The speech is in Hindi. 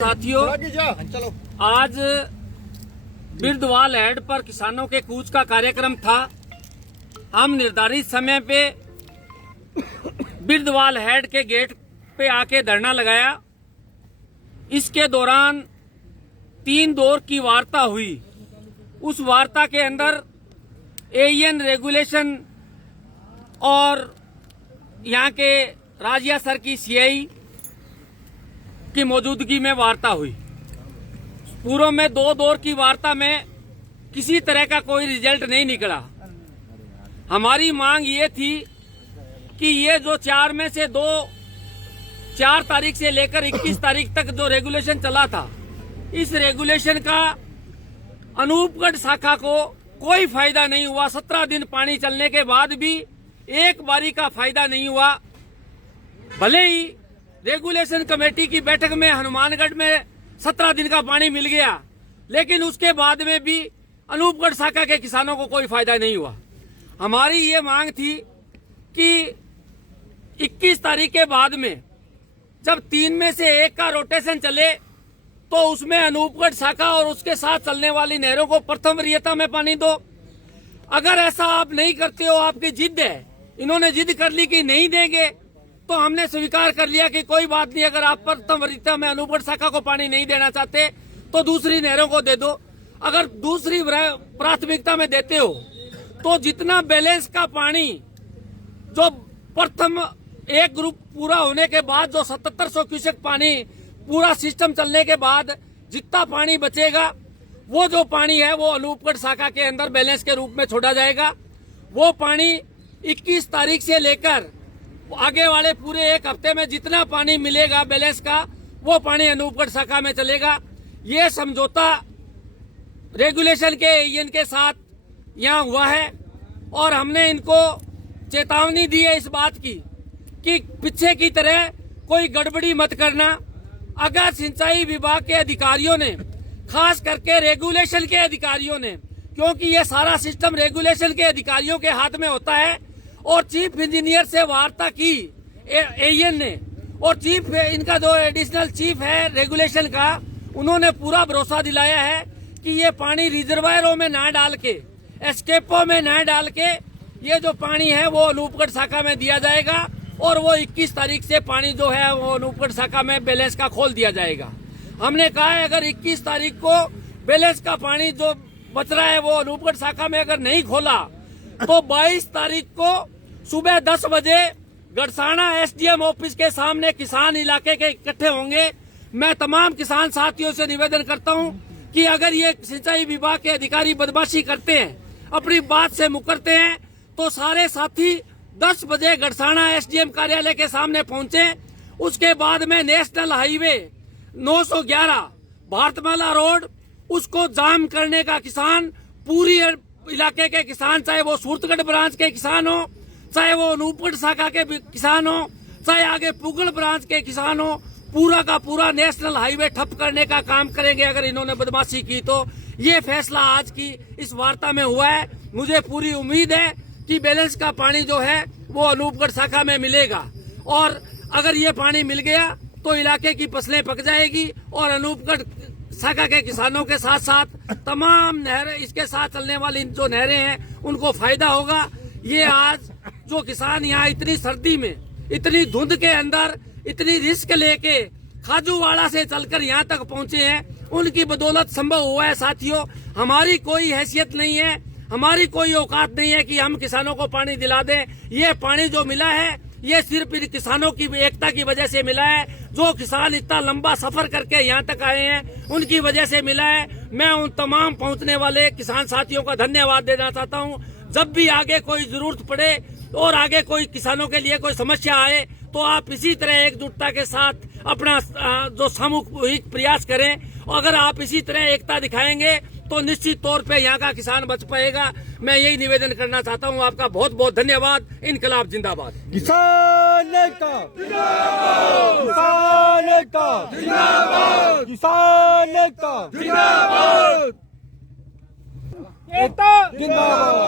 साथियों, आज बिरदवाल हेड पर किसानों के कूच का कार्यक्रम था। हम निर्धारित समय पे बिरदवाल हेड के गेट पे आके धरना लगाया। इसके दौरान 3 दौर की वार्ता हुई। उस वार्ता के अंदर एईएन रेगुलेशन और यहाँ के राजिया सर की सीआई की मौजूदगी में वार्ता हुई। पूर्व में 2 दौर की वार्ता में किसी तरह का कोई रिजल्ट नहीं निकला। हमारी मांग ये थी कि ये जो 4 में से 4 तारीख से लेकर 21 तारीख तक जो रेगुलेशन चला था, इस रेगुलेशन का अनूपगढ़ शाखा को कोई फायदा नहीं हुआ। 17 दिन पानी चलने के बाद भी एक बारी का फायदा नहीं हुआ। भले ही रेगुलेशन कमेटी की बैठक में हनुमानगढ़ में 17 दिन का पानी मिल गया, लेकिन उसके बाद में भी अनूपगढ़ शाखा के किसानों को कोई फायदा नहीं हुआ। हमारी ये मांग थी कि 21 तारीख के बाद में जब 3 में से 1 का रोटेशन चले तो उसमें अनूपगढ़ शाखा और उसके साथ चलने वाली नहरों को प्रथम वरीयता में पानी दो। अगर ऐसा आप नहीं करते हो, आपकी जिद है, इन्होंने जिद कर ली कि नहीं देंगे, तो हमने स्वीकार कर लिया कि कोई बात नहीं, अगर आप प्रथम वरीयता में अनूपगढ़ शाखा को पानी नहीं देना चाहते तो दूसरी नहरों को दे दो। अगर दूसरी प्राथमिकता में देते हो तो जितना बैलेंस का पानी जो प्रथम एक ग्रुप पूरा होने के बाद जो 7700 क्यूसेक पानी पूरा सिस्टम चलने के बाद जितना पानी बचेगा, वो जो पानी है वो अनूपगढ़ शाखा के अंदर बैलेंस के रूप में छोड़ा जाएगा। वो पानी 21 तारीख से लेकर आगे वाले पूरे 1 हफ्ते में जितना पानी मिलेगा बैलेंस का, वो पानी अनूपगढ़ शाखा में चलेगा। ये समझौता रेगुलेशन के एईएन के साथ यहाँ हुआ है और हमने इनको चेतावनी दी है इस बात की कि पीछे की तरह कोई गड़बड़ी मत करना। अगर सिंचाई विभाग के अधिकारियों ने, खास करके रेगुलेशन के अधिकारियों ने, क्योंकि ये सारा सिस्टम रेगुलेशन के अधिकारियों के हाथ में होता है, और चीफ इंजीनियर से वार्ता की एईएन ने, और चीफ इनका जो एडिशनल चीफ है रेगुलेशन का, उन्होंने पूरा भरोसा दिलाया है कि ये पानी रिजर्वायरों में ना डाल के, एस्केपो में ना डाल के, ये जो पानी है वो अनूपगढ़ शाखा में दिया जाएगा और वो 21 तारीख से पानी जो है वो अनूपगढ़ शाखा में बैलेंस का खोल दिया जाएगा। हमने कहा है अगर 21 तारीख को बैलेंस का पानी जो बच रहा है वो अनूपगढ़ शाखा में अगर नहीं खोला तो 22 तारीख को सुबह 10 बजे गड़साना एसडीएम ऑफिस के सामने किसान इलाके के इकट्ठे होंगे। मैं तमाम किसान साथियों से निवेदन करता हूं कि अगर ये सिंचाई विभाग के अधिकारी बदमाशी करते हैं, अपनी बात से मुकरते हैं, तो सारे साथी 10 बजे गड़साना एसडीएम कार्यालय के सामने पहुंचे। उसके बाद में नेशनल हाईवे 911 भारतमाला रोड, उसको जाम करने का किसान, पूरी इलाके के किसान, चाहे वो सूरतगढ़ ब्रांच के किसान हो, चाहे वो अनूपगढ़ शाखा के किसान हो, चाहे आगे पुगल ब्रांच के किसान हो, पूरा का पूरा नेशनल हाईवे ठप करने का काम करेंगे अगर इन्होंने बदमाशी की तो। ये फैसला आज की इस वार्ता में हुआ है। मुझे पूरी उम्मीद है कि बैलेंस का पानी जो है वो अनूपगढ़ शाखा में मिलेगा, और अगर ये पानी मिल गया तो इलाके की फसलें पक जाएगी और अनूपगढ़ शाखा के किसानों के साथ साथ तमाम नहरें, इसके साथ चलने वाली जो नहरें हैं, उनको फायदा होगा। ये आज जो किसान यहाँ इतनी सर्दी में, इतनी धुंध के अंदर, इतनी रिस्क लेके खाजूवाड़ा से चलकर यहाँ तक पहुँचे हैं, उनकी बदौलत संभव हुआ है। साथियों, हमारी कोई हैसियत नहीं है, हमारी कोई औकात नहीं है कि हम किसानों को पानी दिला दें। ये पानी जो मिला है ये सिर्फ इन किसानों की एकता की वजह से मिला है। जो किसान इतना लंबा सफर करके यहाँ तक आए हैं, उनकी वजह से मिला है। मैं उन तमाम पहुँचने वाले किसान साथियों का धन्यवाद देना चाहता हूँ। जब भी आगे कोई जरूरत पड़े और आगे कोई किसानों के लिए कोई समस्या आए तो आप इसी तरह एकजुटता के साथ अपना जो सामूहिक प्रयास करें। अगर आप इसी तरह एकता दिखाएंगे तो निश्चित तौर पे यहाँ का किसान बच पाएगा। मैं यही निवेदन करना चाहता हूँ। आपका बहुत बहुत धन्यवाद। इनकलाब जिंदाबाद। किसान का जिंदाबाद, किसान का जिंदाबाद, किसान का जिंदाबाद, एकता जिंदाबाद।